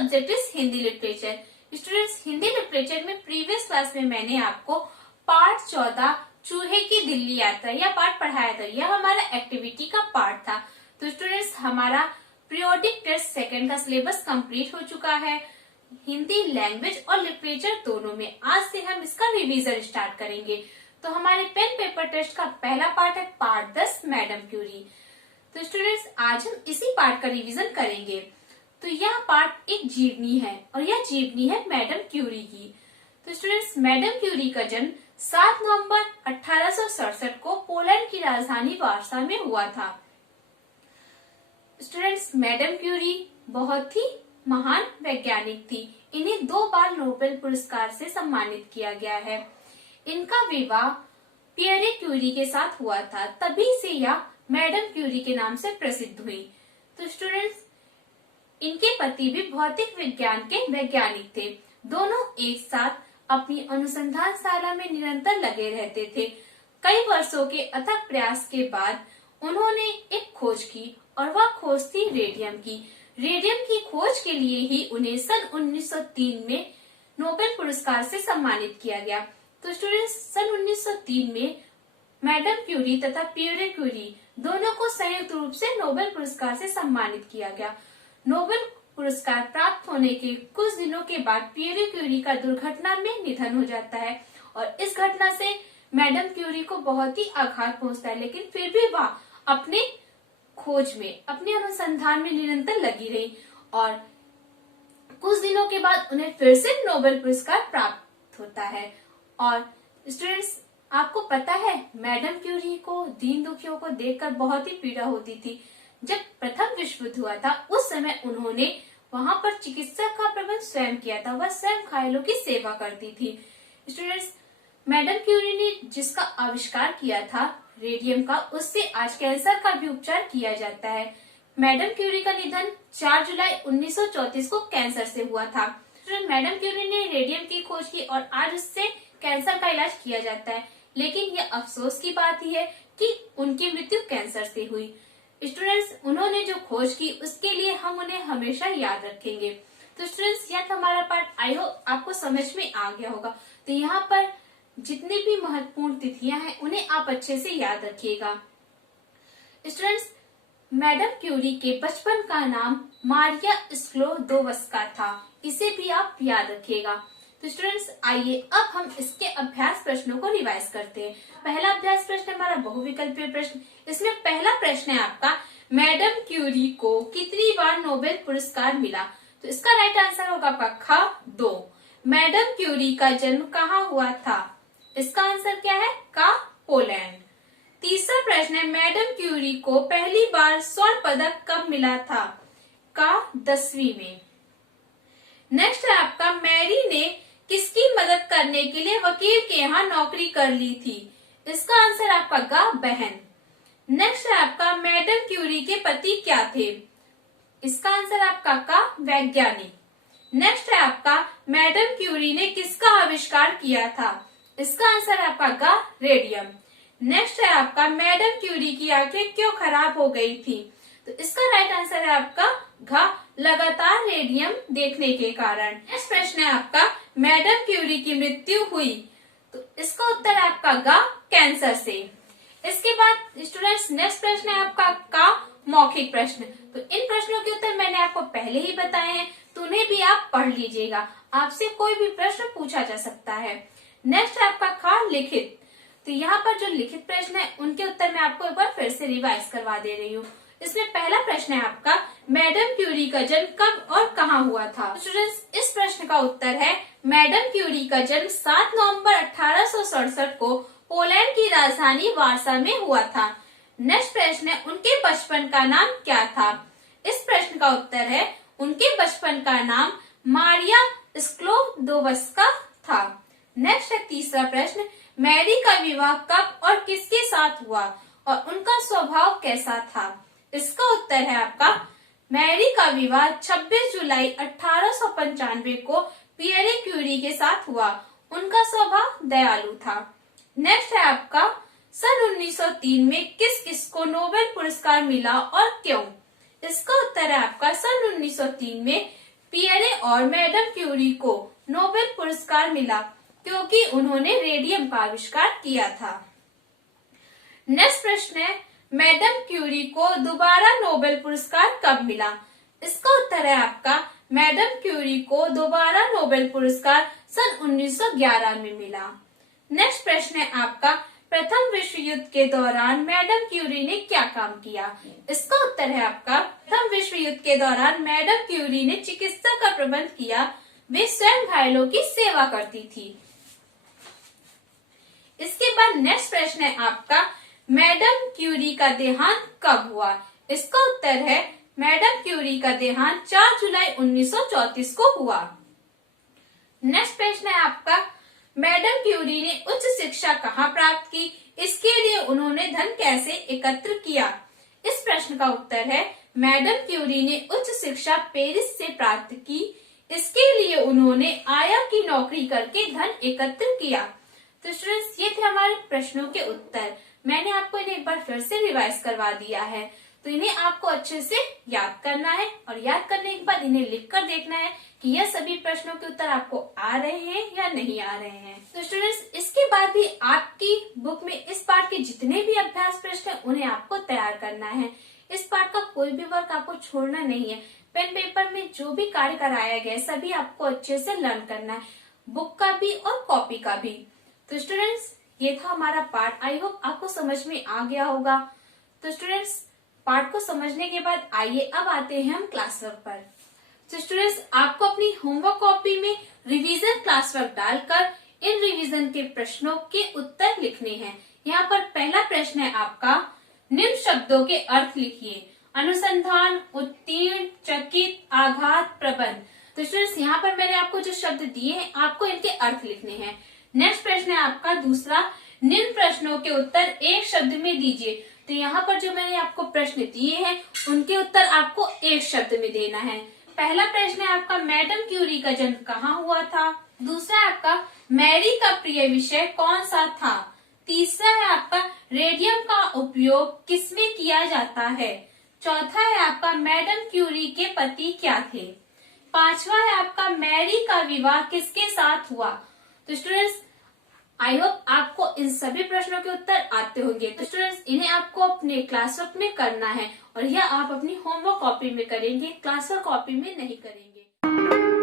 Subject is Hindi literature. Students, Hindi literature में previous class में मैंने आपको पार्ट 14 चूहे की दिल्ली यात्रा यह पार्ट पढ़ाया था। यह हमारा एक्टिविटी का पार्ट था। तो स्टूडेंट्स, हमारा पीरियोडिक टेस्ट सेकंड का सिलेबस कंप्लीट हो चुका है हिंदी लैंग्वेज और लिटरेचर दोनों में। आज से हम इसका रिवीजन स्टार्ट करेंगे। तो हमारे पेन पेपर टेस्ट का पहला पार्ट है पार्ट 10 मैडम क्यूरी। तो स्टूडेंट्स, आज हम इसी पार्ट का रिवीजन करेंगे। तो यह पार्ट एक जीवनी है और यह जीवनी है मैडम क्यूरी की। तो स्टूडेंट्स, मैडम क्यूरी का जन्म 7 नवंबर 1867 को पोलैंड की राजधानी वार्सा में हुआ था। स्टूडेंट्स, मैडम क्यूरी बहुत ही महान वैज्ञानिक थी। इन्हें 2 बार नोबेल पुरस्कार से सम्मानित किया गया है। इनका विवाह पियरे क्यूरी के साथ हुआ था, तभी से यह मैडम क्यूरी के नाम से प्रसिद्ध हुई। तो स्टूडेंट्स, इनके पति भी भौतिक विज्ञान के वैज्ञानिक थे। दोनों एक साथ अपनी अनुसंधानशाला में निरंतर लगे रहते थे। कई वर्षों के अथक प्रयास के बाद उन्होंने एक खोज की और वह खोज थी रेडियम की। रेडियम की खोज के लिए ही उन्हें सन 1903 में नोबेल पुरस्कार से सम्मानित किया गया। तो स्टूडेंट्स, सन 1903 में मैडम क्यूरी तथा पियरे क्यूरी दोनों को संयुक्त रूप से नोबेल पुरस्कार से सम्मानित किया गया। नोबेल पुरस्कार प्राप्त होने के कुछ दिनों के बाद पियरे क्यूरी का दुर्घटना में निधन हो जाता है और इस घटना से मैडम क्यूरी को बहुत ही आघात पहुंचता है, लेकिन फिर भी वह अपने खोज में, अपने अनुसंधान में निरंतर लगी रही और कुछ दिनों के बाद उन्हें फिर से नोबेल पुरस्कार प्राप्त होता है। और स्टूडेंट्स, आपको पता है मैडम क्यूरी को दीन दुखियों को देखकर बहुत ही पीड़ा होती थी। जब प्रथम विश्व युद्ध हुआ था उस समय उन्होंने वहां पर चिकित्सा का प्रबंध स्वयं किया था। वह स्वयं घायलों की सेवा करती थी। स्टूडेंट्स, मैडम क्यूरी ने जिसका आविष्कार किया था रेडियम का, उससे आज कैंसर का भी उपचार किया जाता है। मैडम क्यूरी का निधन 4 जुलाई 1934 को कैंसर से हुआ था। मैडम क्यूरी ने रेडियम की खोज की और आज उससे कैंसर का इलाज किया जाता है, लेकिन यह अफसोस की बात ही है कि उनकी मृत्यु कैंसर से हुई। स्टूडेंट्स, उन्होंने जो खोज की उसके लिए हम उन्हें हमेशा याद रखेंगे। तो स्टूडेंट्स, यह हमारा पार्ट आई होप आपको समझ में आ गया होगा। तो यहाँ पर जितनी भी महत्वपूर्ण तिथियां हैं उन्हें आप अच्छे से याद रखिएगा। स्टूडेंट्स, मैडम क्यूरी के बचपन का नाम मारिया स्क्लोदोवस्का था। इसे भी आप याद रखिएगा। तो स्टूडेंट्स, आइए अब हम इसके अभ्यास प्रश्नों को रिवाइज करते हैं। पहला अभ्यास प्रश्न हमारा बहुविकल्पीय प्रश्न। इसमें पहला प्रश्न है आपका, मैडम क्यूरी को कितनी बार नोबेल पुरस्कार मिला? तो इसका राइट आंसर होगा आपका ख 2। मैडम क्यूरी का जन्म कहाँ हुआ था? इसका आंसर क्या है? का पोलैंड। तीसरा प्रश्न है, मैडम क्यूरी को पहली बार स्वर्ण पदक कब मिला था? का 10वीं में। नेक्स्ट है आपका, मैरी ने किसकी मदद करने के लिए वकील के यहाँ नौकरी कर ली थी? इसका आंसर आपका ग बहन। नेक्स्ट है आपका, मैडम क्यूरी के पति क्या थे? इसका आंसर आपका का वैज्ञानिक। नेक्स्ट है आपका, मैडम क्यूरी ने किसका आविष्कार किया था? इसका आंसर आपका ग रेडियम। नेक्स्ट है आपका, मैडम क्यूरी की आंखें क्यों खराब हो गई थी? तो इसका राइट आंसर है आपका घ लगातार रेडियम देखने के कारण। नेक्स्ट प्रश्न है आपका, मैडम क्यूरी की मृत्यु हुई? तो इसका उत्तर है आपका ग कैंसर से। इसके बाद स्टूडेंट्स, नेक्स्ट प्रश्न है आपका का मौखिक प्रश्न। तो इन प्रश्नों के उत्तर मैंने आपको पहले ही बताए हैं, तो उन्हें भी आप पढ़ लीजिएगा। आपसे कोई भी प्रश्न पूछा जा सकता है। नेक्स्ट है आपका खा लिखित। तो यहाँ पर जो लिखित प्रश्न है उनके उत्तर मैं आपको एक बार फिर से रिवाइज करवा दे रही हूँ। इसमें पहला प्रश्न है आपका, मैडम क्यूरी का जन्म कब और कहाँ हुआ था? स्टूडेंट्स, इस प्रश्न का उत्तर है मैडम क्यूरी का जन्म 7 नवंबर 1867 को पोलैंड की राजधानी वार्सा में हुआ था। नेक्स्ट प्रश्न है, उनके बचपन का नाम क्या था? इस प्रश्न का उत्तर है उनके बचपन का नाम मारिया स्क्लोदोवस्का था। नेक्स्ट है तीसरा प्रश्न, मैरी का विवाह कब और किसके साथ हुआ और उनका स्वभाव कैसा था? इसका उत्तर है आपका, मैरी का विवाह 26 जुलाई 1895 को पियरे क्यूरी के साथ हुआ। उनका स्वभाव दयालु था। नेक्स्ट है आपका, सन 1903 में किस किस को नोबेल पुरस्कार मिला और क्यों? इसका उत्तर है आपका, सन 1903 में पियरे और मैडम क्यूरी को नोबेल पुरस्कार मिला क्योंकि उन्होंने रेडियम का आविष्कार किया था। नेक्स्ट प्रश्न है, मैडम क्यूरी को दोबारा नोबेल पुरस्कार कब मिला? इसका उत्तर है आपका, मैडम क्यूरी को दोबारा नोबेल पुरस्कार सन 1911 में मिला। नेक्स्ट प्रश्न है आपका, प्रथम विश्व युद्ध के दौरान मैडम क्यूरी ने क्या काम किया? इसका उत्तर है आपका, प्रथम विश्व युद्ध के दौरान मैडम क्यूरी ने चिकित्सा का प्रबंध किया। वे स्वयं घायलों की सेवा करती थी। इसके बाद नेक्स्ट प्रश्न है आपका, मैडम क्यूरी का देहांत कब हुआ? इसका उत्तर है, मैडम क्यूरी का देहांत 4 जुलाई 1934 को हुआ। नेक्स्ट प्रश्न है आपका, मैडम क्यूरी ने उच्च शिक्षा कहाँ प्राप्त की? इसके लिए उन्होंने धन कैसे एकत्र किया? इस प्रश्न का उत्तर है, मैडम क्यूरी ने उच्च शिक्षा पेरिस से प्राप्त की। इसके लिए उन्होंने आया की नौकरी करके धन एकत्र किया। तो स्टूडेंट्स, ये थे हमारे प्रश्नों के उत्तर। मैंने आपको इन्हें एक बार फिर से रिवाइज करवा दिया है, तो इन्हें आपको अच्छे से याद करना है और याद करने के बाद इन्हें लिखकर देखना है कि यह सभी प्रश्नों के उत्तर आपको आ रहे हैं या नहीं आ रहे हैं। तो स्टूडेंट्स, इसके बाद भी आपकी बुक में इस पाठ के जितने भी अभ्यास प्रश्न हैं उन्हें आपको तैयार करना है। इस पाठ का कोई भी वर्क आपको छोड़ना नहीं है। पेन पेपर में जो भी कार्य कराया गया है सभी आपको अच्छे से लर्न करना है, बुक का भी और कॉपी का भी। तो स्टूडेंट्स, ये था हमारा पाठ। आई होप आपको समझ में आ गया होगा। तो स्टूडेंट्स, पाठ को समझने के बाद आइए अब आते हैं हम क्लास वर्क पर। तो स्टूडेंट्स, आपको अपनी होमवर्क कॉपी में रिवीजन क्लास वर्क डालकर इन रिवीजन के प्रश्नों के उत्तर लिखने हैं। यहाँ पर पहला प्रश्न है आपका, निम्न शब्दों के अर्थ लिखिए। अनुसंधान, उत्तीर्ण, चकित, आघात, प्रबंध। तो स्टूडेंट्स, यहाँ पर मैंने आपको जो शब्द दिए हैं आपको इनके अर्थ लिखने हैं। नेक्स्ट प्रश्न है आपका दूसरा, निम्न प्रश्नों के उत्तर एक शब्द में दीजिए। तो यहाँ पर जो मैंने आपको प्रश्न दिए हैं उनके उत्तर आपको एक शब्द में देना है। पहला प्रश्न है आपका, मैडम क्यूरी का जन्म कहाँ हुआ था? दूसरा है आपका, मैरी का प्रिय विषय कौन सा था? तीसरा है आपका, रेडियम का उपयोग किसमें किया जाता है? चौथा है आपका, मैडम क्यूरी के पति क्या थे? पांचवा है आपका, मैरी का विवाह किसके साथ हुआ? तो स्टूडेंट्स, आई होप आपको इन सभी प्रश्नों के उत्तर आते होंगे। तो स्टूडेंट्स, इन्हें आपको अपने क्लास वर्क में करना है और यह आप अपनी होमवर्क कॉपी में करेंगे, क्लास वर्क कॉपी में नहीं करेंगे।